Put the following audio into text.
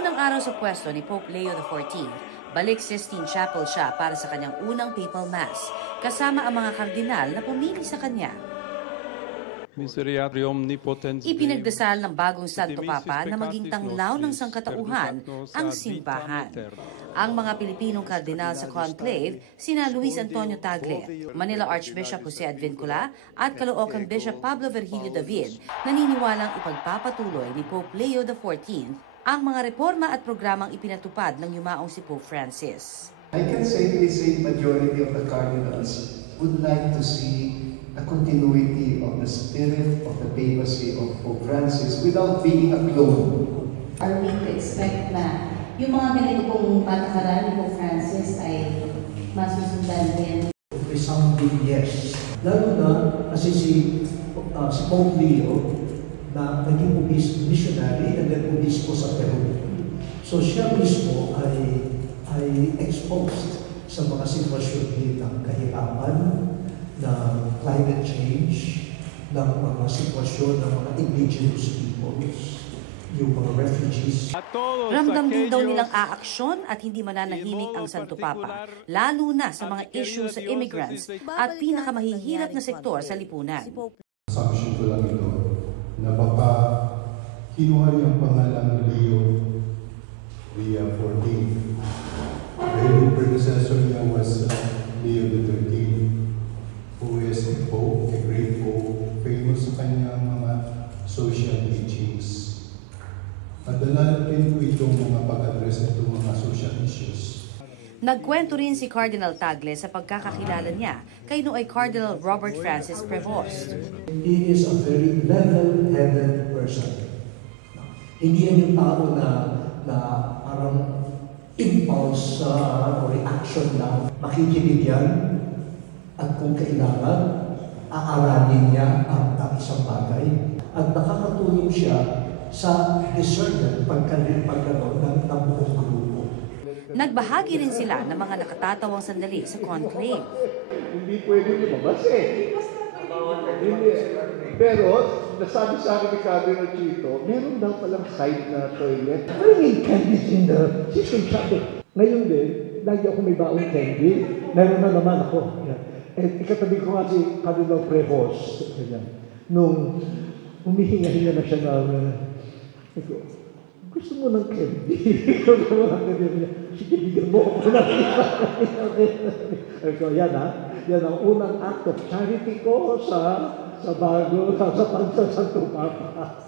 unang araw sa pwesto ni Pope Leo XIV, balik Sistine Chapel siya para sa kanyang unang papal mass, kasama ang mga kardinal na pumili sa kanya. Ipinagdasal ng bagong Santo Papa na maging tanglaw ng sangkatauhan ang simbahan. Ang mga Pilipinong kardinal sa conclave, sina Luis Antonio Tagle, Manila Archbishop Jose Advincula at Caloocan Bishop Pablo Virgilio David, naniniwalang ipagpapatuloy ni Pope Leo XIV ang mga reforma at programang ipinatupad ng yumaong si Pope Francis. I can safely say majority of the cardinals would like to see a continuity of the spirit of the papacy of Pope Francis without being a clone. Are we to expect na yung mga ganito pong patakaran ni Pope Francis ay masusundan din? Resounding yes. Lalo na kasi si Pope Leo na naging missionary and then obispo sa Peru. So siya mismo ay exposed sa mga sitwasyon din ng kahirapan, ng climate change, ng mga sitwasyon ng mga indigenous peoples, yung mga refugees. Ramdam din daw nilang aaksyon at hindi mananahimik ang Santo Papa, lalo na sa mga issue sa immigrants at pinakamahihirap na sektor sa lipunan. Assumption ko lang ito na baka kinuha niyang pangalang Leo 14. Dahil yung predecessor niya was Leo XIII, who is a Pope, a great Pope, famous sa kanyang mga social teachings. Madala rin po itong mga pag-address itong mga social issues. Nagkwento rin si Cardinal Tagle sa pagkakakilala niya kay nooy Cardinal Robert Francis Prevost. He is a very level-headed person. Hindi yan yung tao na parang impulse o reaction lang. Makikinig yan at kung kailangan, aaralin niya ang isang bagay. At nakakatulong siya sa discernment pagkano ng buong grupo. Nagbahagi rin sila ng mga nakatatawang sandali sa conclave. Hindi pwede lumabas eh. Pero, nasabi sa akin ni Cardinal Chito, meron daw palang side na toilet. I mean, candies in the system cabinet. Ngayon din, lagi ako may baong candy. Meron na naman ako. Eh, ikatabi ko nga si Cardinal Prevost. Nung humihinga-hinga na siya gusto mo ng candy? Gusto mo ng candy? Sige, bigyan mo ako ng so, yan ang unang act of charity ko sa Santo Papa.